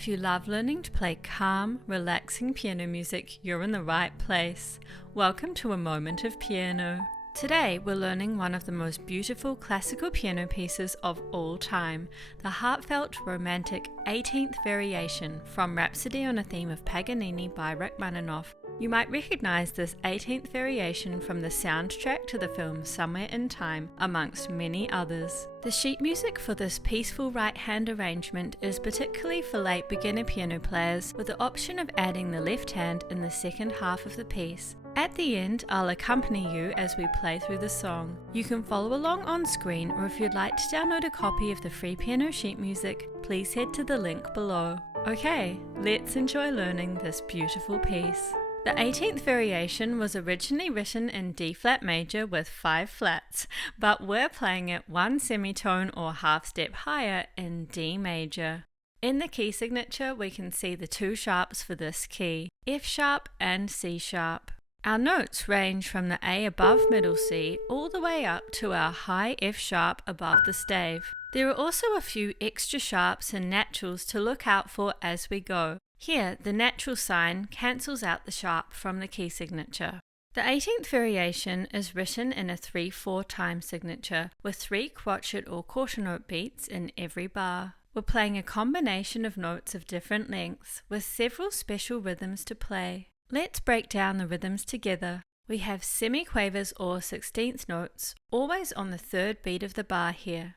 If you love learning to play calm, relaxing piano music, you're in the right place. Welcome to A Moment of Piano. Today we're learning one of the most beautiful classical piano pieces of all time, the heartfelt, romantic 18th Variation from Rhapsody on a Theme of Paganini by Rachmaninov. You might recognize this 18th Variation from the soundtrack to the film Somewhere in Time, amongst many others. The sheet music for this peaceful right-hand arrangement is particularly for late beginner piano players, with the option of adding the left hand in the second half of the piece. At the end, I'll accompany you as we play through the song. You can follow along on screen, or if you'd like to download a copy of the free piano sheet music, please head to the link below. Okay, let's enjoy learning this beautiful piece. The 18th Variation was originally written in D-flat major with 5 flats, but we're playing it one semitone or half step higher in D major. In the key signature, we can see the 2 sharps for this key, F sharp and C sharp. Our notes range from the A above middle C all the way up to our high F sharp above the stave. There are also a few extra sharps and naturals to look out for as we go. Here, the natural sign cancels out the sharp from the key signature. The 18th Variation is written in a 3/4 time signature with 3 crotchet or quarter note beats in every bar. We're playing a combination of notes of different lengths with several special rhythms to play. Let's break down the rhythms together. We have semiquavers or 16th notes, always on the 3rd beat of the bar here.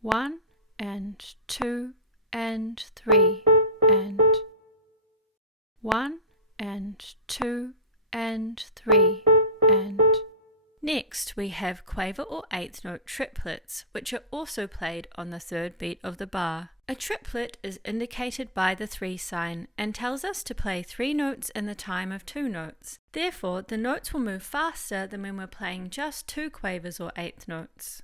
1 and 2 and 3 and 1 and 2 and 3 and. Next we have quaver or 8th note triplets, which are also played on the 3rd beat of the bar. A triplet is indicated by the 3 sign and tells us to play 3 notes in the time of 2 notes. Therefore, the notes will move faster than when we're playing just 2 quavers or 8th notes.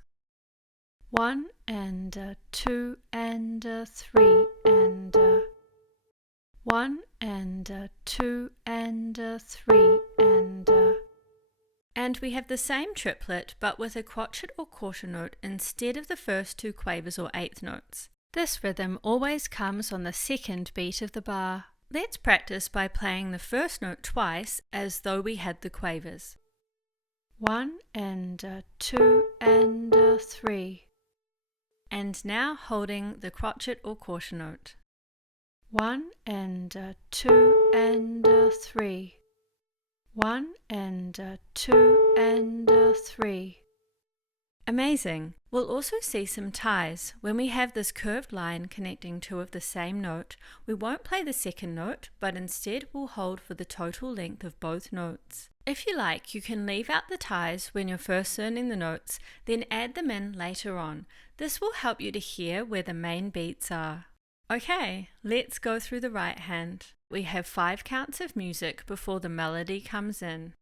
1 and 2 and 3 and 1 and 2 and 3 and we have the same triplet but with a crotchet or quarter note instead of the first 2 quavers or 8th notes. This rhythm always comes on the 2nd beat of the bar. Let's practice by playing the first note twice as though we had the quavers. 1 and 2 and 3. And now holding the crotchet or quarter note. 1 and 2 and 3. 1 and 2 and 3. Amazing! We'll also see some ties. When we have this curved line connecting 2 of the same note, we won't play the 2nd note, but instead we'll hold for the total length of both notes. If you like, you can leave out the ties when you're first learning the notes, then add them in later on. This will help you to hear where the main beats are. Okay, let's go through the right hand. We have 5 counts of music before the melody comes in.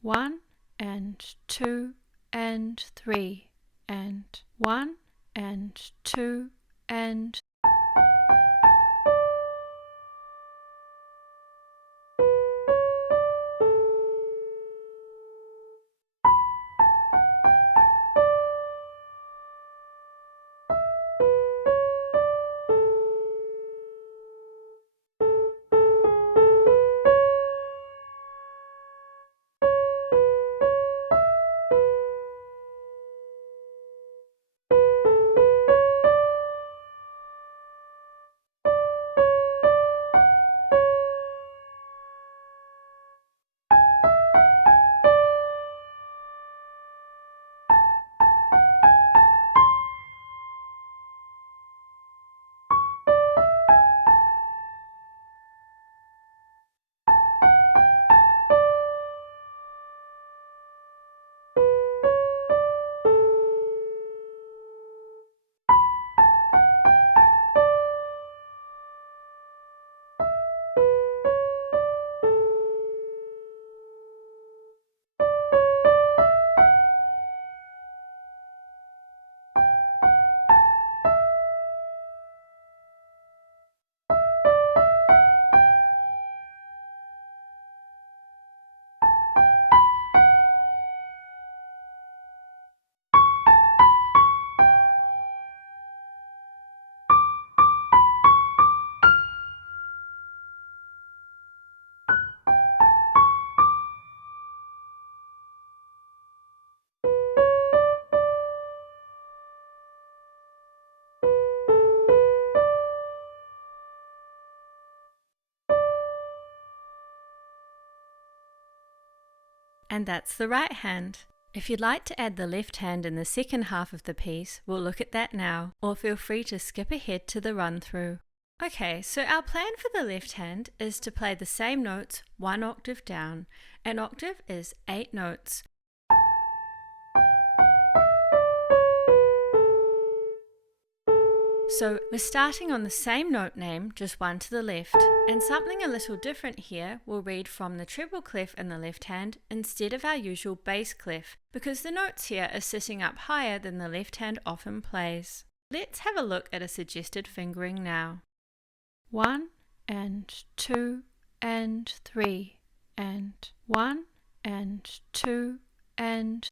One and 2 and 3 and 1 and 2 and And that's the right hand. If you'd like to add the left hand in the second half of the piece, we'll look at that now, or feel free to skip ahead to the run-through. Okay, so our plan for the left hand is to play the same notes one octave down. An octave is 8 notes. So we're starting on the same note name, just one to the left, and something a little different here, we'll read from the treble clef in the left hand instead of our usual bass clef, because the notes here are sitting up higher than the left hand often plays. Let's have a look at a suggested fingering now. 1 and 2 and 3 and 1 and 2 and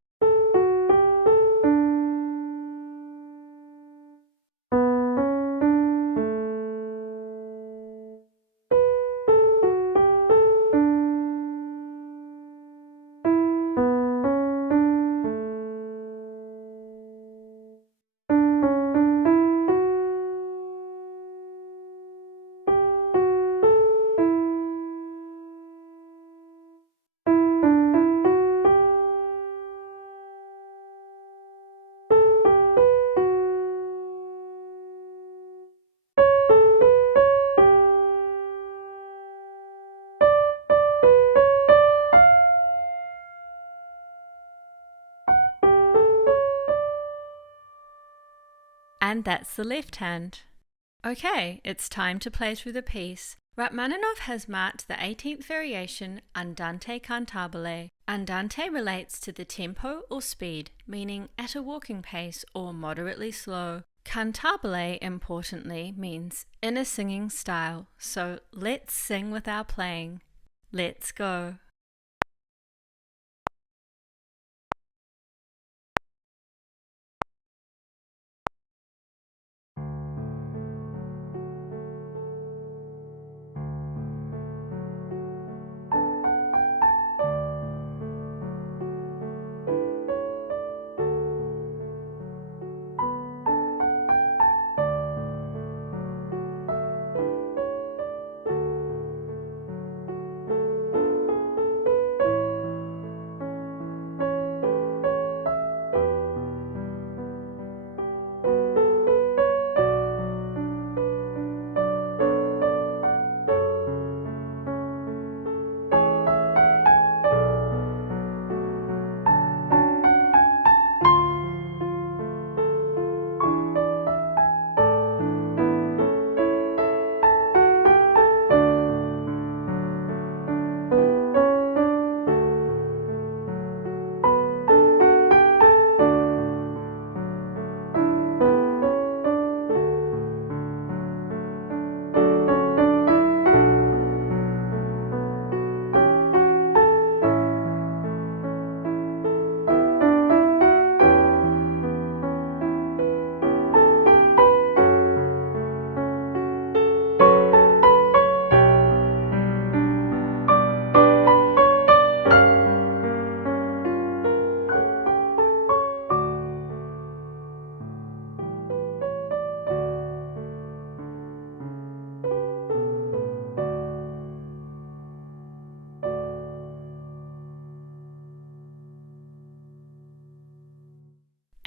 And that's the left hand. Okay, it's time to play through the piece. Rachmaninov has marked the 18th variation Andante cantabile. Andante relates to the tempo or speed, meaning at a walking pace or moderately slow. Cantabile, importantly, means in a singing style. So let's sing with our playing. Let's go.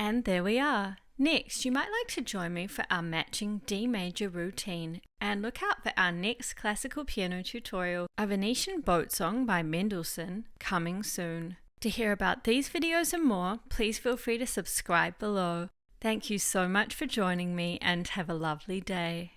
And there we are. Next, you might like to join me for our matching D major routine, and look out for our next classical piano tutorial, a Venetian boat song by Mendelssohn, coming soon. To hear about these videos and more, please feel free to subscribe below. Thank you so much for joining me, and have a lovely day.